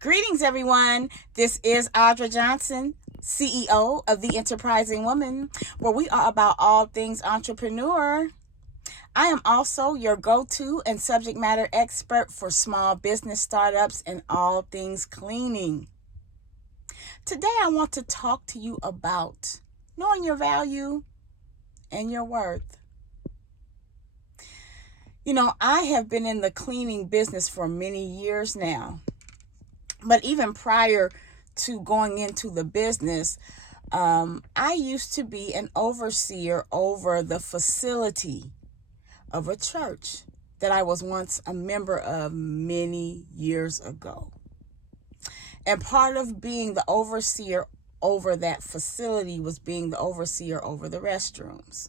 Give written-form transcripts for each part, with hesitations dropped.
Greetings, everyone. This is Audra Johnson, CEO of The Enterprising Woman, where we are about all things entrepreneur. I am also your go-to and subject matter expert for small business startups and all things cleaning. Today, I want to talk to you about knowing your value and your worth. I have been in the cleaning business for many years now. But even prior to going into the business, I used to be an overseer over the facility of a church that I was once a member of many years ago. And part of being the overseer over that facility was being the overseer over the restrooms.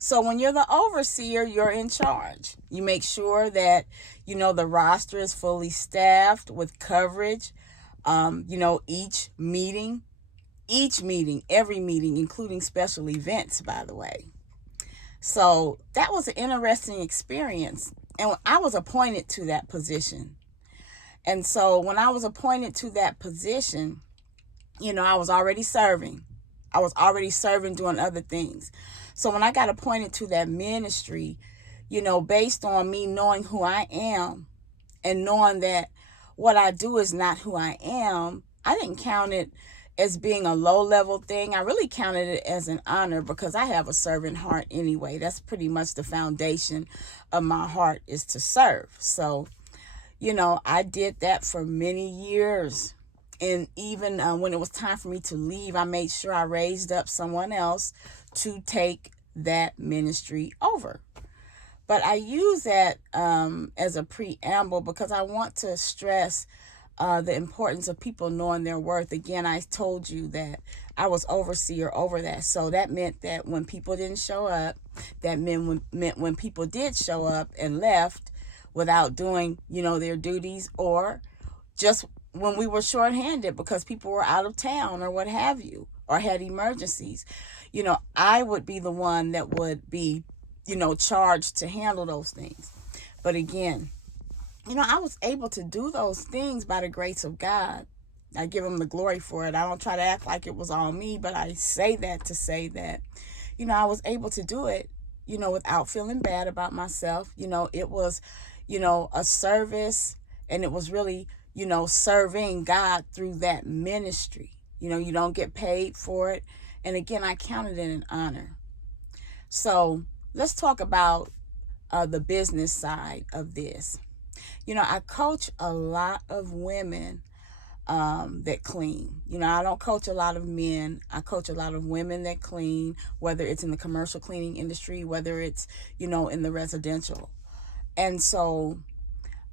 So when you're the overseer, you're in charge. You make sure that, the roster is fully staffed with coverage. Each meeting, every meeting, including special events, by the way. So that was an interesting experience. And I was appointed to that position. And so when I was appointed to that position, I was already serving. Doing other things. So when I got appointed to that ministry, based on me knowing who I am and knowing that what I do is not who I am, I didn't count it as being a low level thing. I really counted it as an honor because I have a servant heart anyway. That's pretty much the foundation of my heart, is to serve. So, I did that for many years. And even when it was time for me to leave, I made sure I raised up someone else to take that ministry over. But I use that as a preamble because I want to stress the importance of people knowing their worth. Again, I told you that I was overseer over that. So that meant that when people didn't show up, that meant when people did show up and left without doing, their duties, or just when we were shorthanded because people were out of town or what have you, or had emergencies, I would be the one that would be, charged to handle those things. But again, I was able to do those things by the grace of God. I give him the glory for it. I don't try to act like it was all me, but I say that to say that, I was able to do it, without feeling bad about myself. It was, a service, and it was really, serving God through that ministry. You don't get paid for it. And again, I counted it an honor. So let's talk about the business side of this. I coach a lot of women that clean. I don't coach a lot of men. I coach a lot of women that clean, whether it's in the commercial cleaning industry, whether it's, in the residential. And so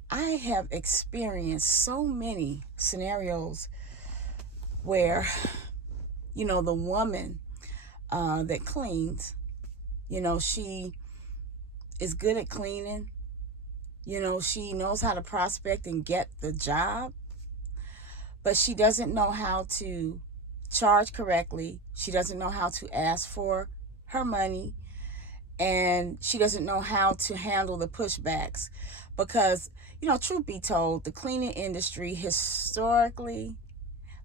I have experienced so many scenarios where, the woman that cleans, she is good at cleaning. She knows how to prospect and get the job, but she doesn't know how to charge correctly. She doesn't know how to ask for her money, and she doesn't know how to handle the pushbacks because, truth be told, the cleaning industry historically,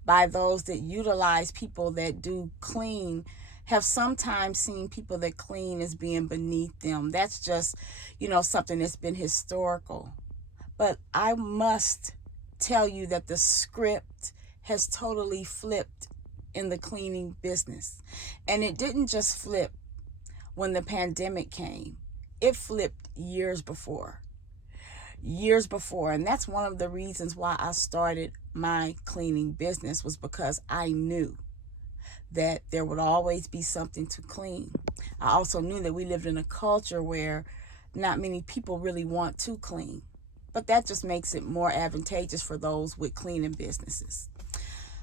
by those that utilize people that do clean, have sometimes seen people that clean as being beneath them. That's just, something that's been historical. But I must tell you that the script has totally flipped in the cleaning business. And it didn't just flip when the pandemic came. It flipped years before. And that's one of the reasons why I started my cleaning business, was because I knew that there would always be something to clean. I also knew that we lived in a culture where not many people really want to clean. But that just makes it more advantageous for those with cleaning businesses.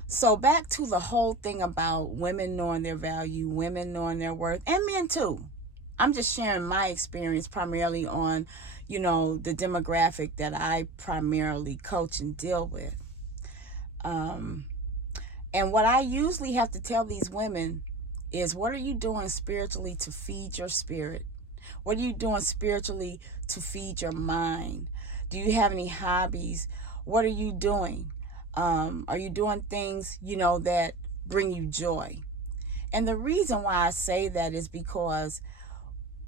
So back to the whole thing about women knowing their value, women knowing their worth, and men too. I'm just sharing my experience primarily on, the demographic that I primarily coach and deal with. And what I usually have to tell these women is, what are you doing spiritually to feed your spirit? What are you doing spiritually to feed your mind? Do you have any hobbies What are you doing? Are you doing things, that bring you joy? And the reason why I say that is because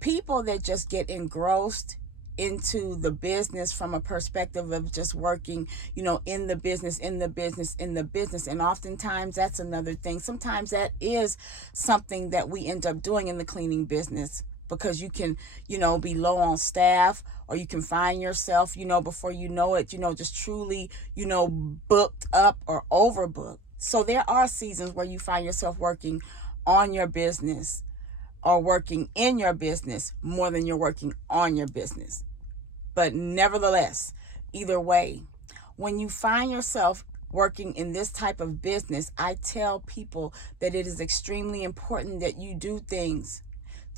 people that just get engrossed into the business from a perspective of just working, in the business, and oftentimes that's another thing. Sometimes that is something that we end up doing in the cleaning business, because you can, be low on staff, or you can find yourself, before you know it, just truly, booked up or overbooked. So there are seasons where you find yourself working on your business or working in your business more than you're working on your business. But nevertheless, either way, when you find yourself working in this type of business, I tell people that it is extremely important that you do things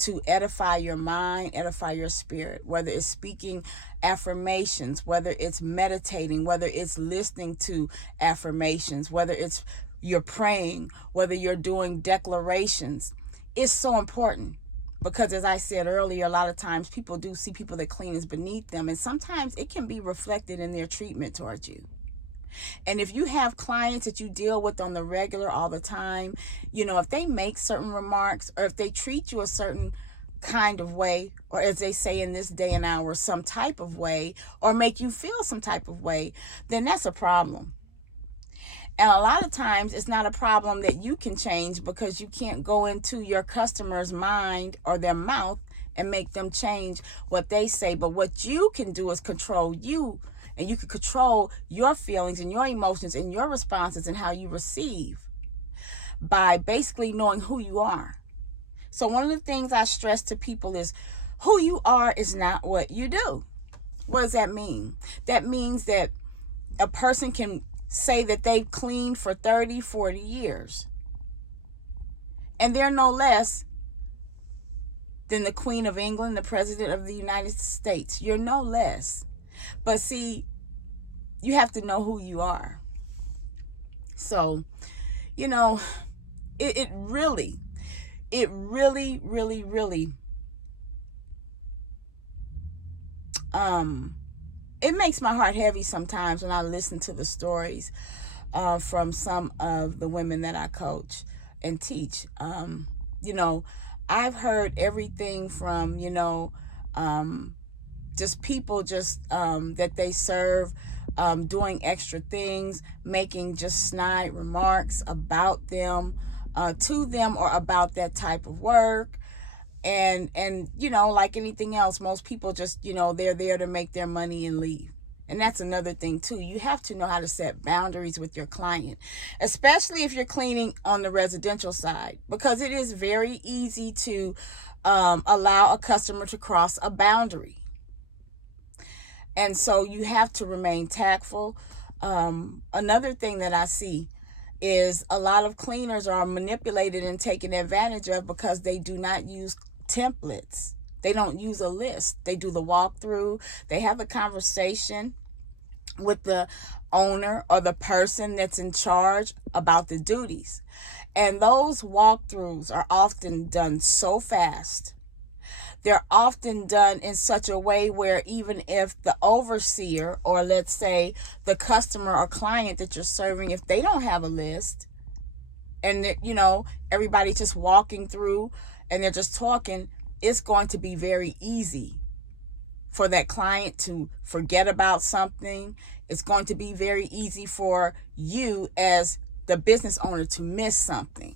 to edify your mind, edify your spirit, whether it's speaking affirmations, whether it's meditating, whether it's listening to affirmations, whether it's you're praying, whether you're doing declarations. It's so important, because as I said earlier, a lot of times people do see people that clean as beneath them, and sometimes it can be reflected in their treatment towards you. And if you have clients that you deal with on the regular all the time, if they make certain remarks, or if they treat you a certain kind of way, or as they say in this day and hour, some type of way, or make you feel some type of way, then that's a problem. And a lot of times it's not a problem that you can change, because you can't go into your customer's mind or their mouth and make them change what they say. But what you can do is control you, and you can control your feelings and your emotions and your responses and how you receive, by basically knowing who you are. So one of the things I stress to people is who you are is not what you do. What does that mean? That means that a person can say that they've cleaned for 30, 40 years, and they're no less than the Queen of England, the President of the United States. You're no less. But see, you have to know who you are. So, it really, really, it makes my heart heavy sometimes when I listen to the stories from some of the women that I coach and teach. I've heard everything from, just people that they serve, doing extra things, making just snide remarks about them, to them, or about that type of work. And like anything else, most people just, they're there to make their money and leave. And that's another thing too. You have to know how to set boundaries with your client, especially if you're cleaning on the residential side, because it is very easy to allow a customer to cross a boundary. And so you have to remain tactful. Another thing that I see is a lot of cleaners are manipulated and taken advantage of because they do not use templates. They don't use a list. They do the walkthrough. They have a conversation with the owner or the person that's in charge about the duties. And those walkthroughs are often done so fast. They're often done in such a way where even if the overseer, or let's say the customer or client that you're serving, if they don't have a list, and everybody's just walking through and they're just talking, it's going to be very easy for that client to forget about something. It's going to be very easy for you as the business owner to miss something.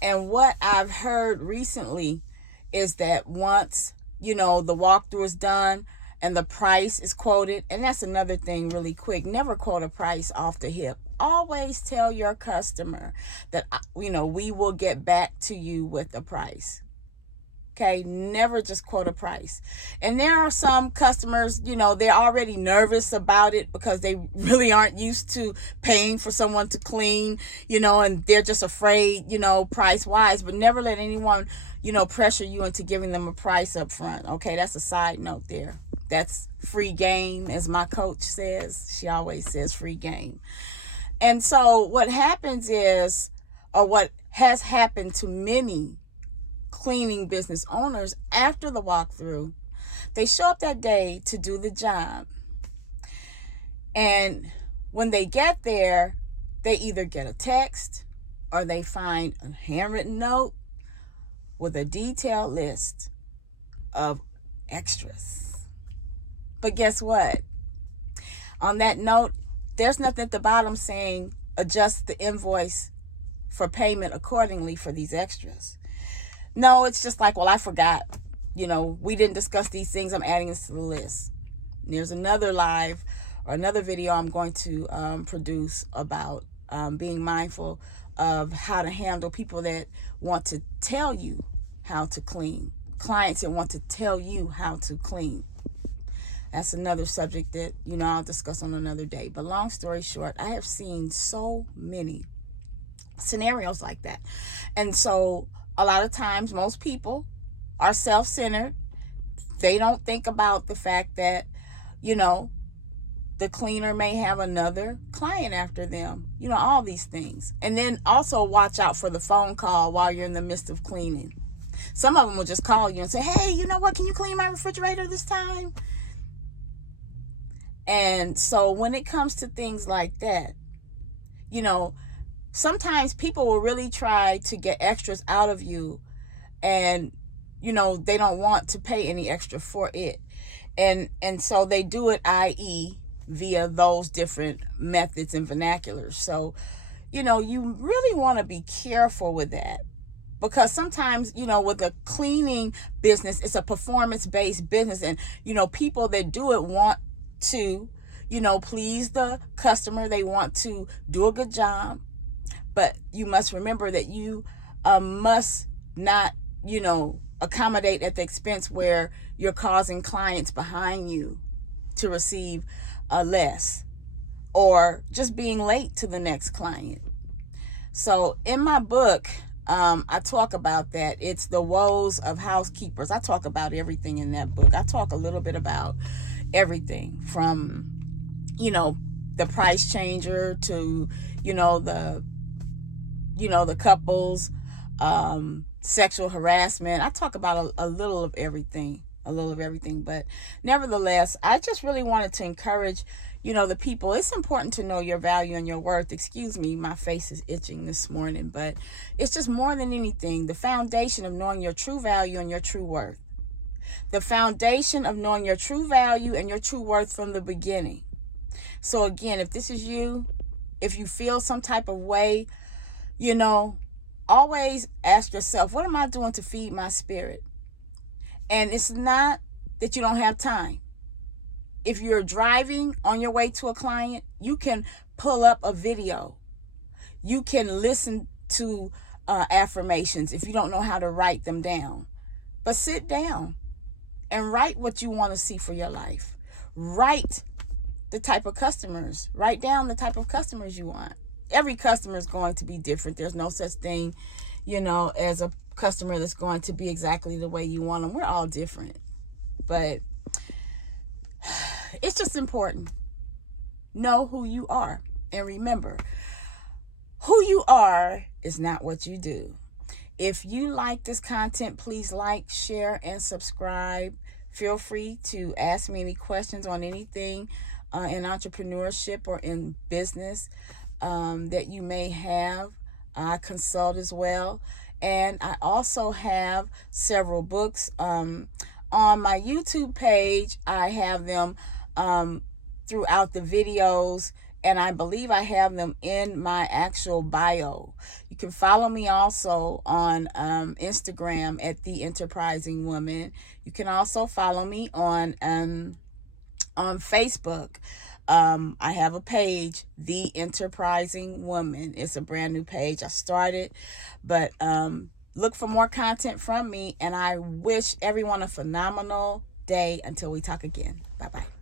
And what I've heard recently is that once, the walkthrough is done and the price is quoted, and that's another thing really quick, never quote a price off the hip. Always tell your customer that, we will get back to you with a price. Okay, never just quote a price. And there are some customers, they're already nervous about it because they really aren't used to paying for someone to clean, and they're just afraid, price wise. But never let anyone, pressure you into giving them a price up front. Okay, that's a side note there. That's free game, as my coach says. She always says free game. And so what happens is, or what has happened to many cleaning business owners after the walkthrough, they show up that day to do the job, And when they get there, they either get a text or they find a handwritten note with a detailed list of extras. But guess what? On that note, there's nothing at the bottom saying adjust the invoice for payment accordingly for these extras. No, it's just like, well, I forgot. We didn't discuss these things. I'm adding this to the list. And there's another live or another video I'm going to produce about being mindful of how to handle people that want to tell you how to clean. Clients that want to tell you how to clean. That's another subject that, I'll discuss on another day. But long story short, I have seen so many scenarios like that. And so a lot of times, most people are self-centered. They don't think about the fact that, the cleaner may have another client after them, all these things. And then also watch out for the phone call while you're in the midst of cleaning. Some of them will just call you and say, hey, you know what? Can you clean my refrigerator this time? And so when it comes to things like that, sometimes people will really try to get extras out of you, and, they don't want to pay any extra for it. And so they do it, i.e., via those different methods and vernaculars. So, you really want to be careful with that. Because sometimes, with a cleaning business, it's a performance-based business. And, people that do it want to, please the customer. They want to do a good job. But you must remember that you must not, accommodate at the expense where you're causing clients behind you to receive less, or just being late to the next client. So in my book, I talk about that. It's the woes of housekeepers. I talk about everything in that book. I talk a little bit about everything from, the price changer to, the couples, sexual harassment. I talk about a little of everything, but nevertheless, I just really wanted to encourage, the people. It's important to know your value and your worth. Excuse me, my face is itching this morning, but it's just more than anything, the foundation of knowing your true value and your true worth. The foundation of knowing your true value and your true worth from the beginning. So again, if this is you, if you feel some type of way, always ask yourself, what am I doing to feed my spirit? And it's not that you don't have time. If you're driving on your way to a client, you can pull up a video. You can listen to affirmations if you don't know how to write them down. But sit down and write what you want to see for your life. Write the type of customers. Write down the type of customers you want. Every customer is going to be different. There's no such thing, as a customer that's going to be exactly the way you want them. We're all different. But it's just important. Know who you are. And remember, who you are is not what you do. If you like this content, please like, share, and subscribe. Feel free to ask me any questions on anything in entrepreneurship or in business that you may have. I consult as well. And I also have several books. On my YouTube page, I have them throughout the videos, and I believe I have them in my actual bio. You can follow me also on Instagram at The Enterprising Woman. You can also follow me on Facebook. I have a page, The Enterprising Woman. It's a brand new page I started, but look for more content from me, and I wish everyone a phenomenal day until we talk again. Bye-bye.